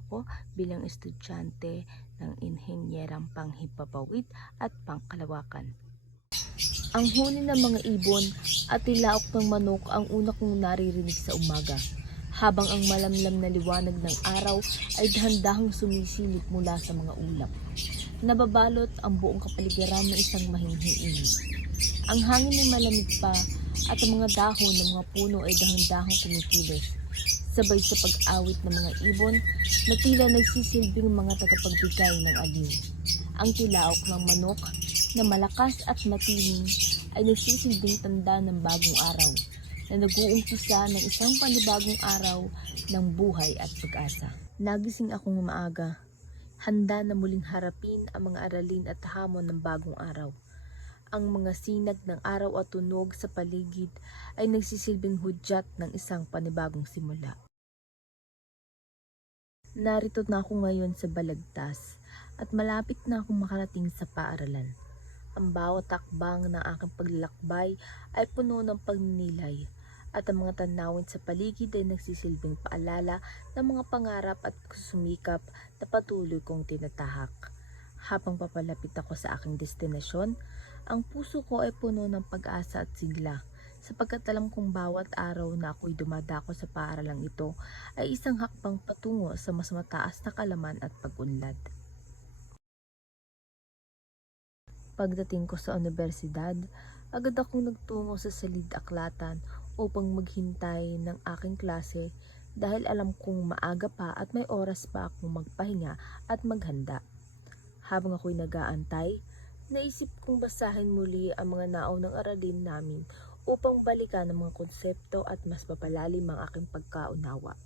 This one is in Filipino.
ako bilang estudyante ng inhenyerang panghimpapawid at pangkalawakan. Ang huni ng mga ibon at tilaok ng manok ang una kong naririnig sa umaga, habang ang malamlam na liwanag ng araw ay dahan-dahang sumisilip mula sa mga ulap. Nababalot ang buong kapaligiran ng isang mahinhing init. Ang hangin ay malamig pa at ang mga dahon ng mga puno ay dahan-dahang kumikilos, sabay sa pag-awit ng mga ibon na tila nagsisilbing mga tagapagbigay ng aliw. Ang tilaok ng manok na malakas at matining ay nagsisilbing tanda ng bagong araw na nag-uumpisa ng isang panibagong araw ng buhay at pag-asa. Nagising akong maaga, handa na muling harapin ang mga aralin at hamon ng bagong araw. Ang mga sinag ng araw at tunog sa paligid ay nagsisilbing hudyat ng isang panibagong simula. Narito na ako ngayon sa balagtas at malapit na akong makarating sa paaralan. Ang bawat takbang ng aking paglalakbay ay puno ng pagninilay at ang mga tanawin sa paligid ay nagsisilbing paalala ng mga pangarap at susumikap na patuloy kong tinatahak. Habang papalapit ako sa aking destinasyon, ang puso ko ay puno ng pag-asa at sigla, sapagkat alam kong bawat araw na ako'y dumadako sa paaralang ito ay isang hakbang patungo sa mas mataas na kalaman at pag-unlad. Pagdating ko sa universidad, agad akong nagtungo sa silid-aklatan upang maghintay ng aking klase dahil alam kong maaga pa at may oras pa akong magpahinga at maghanda. Habang ako'y nag-aantay, naisip kong basahin muli ang mga naunang aralin namin upang balikan ang mga konsepto at mas papalalim ang aking pagkaunawa.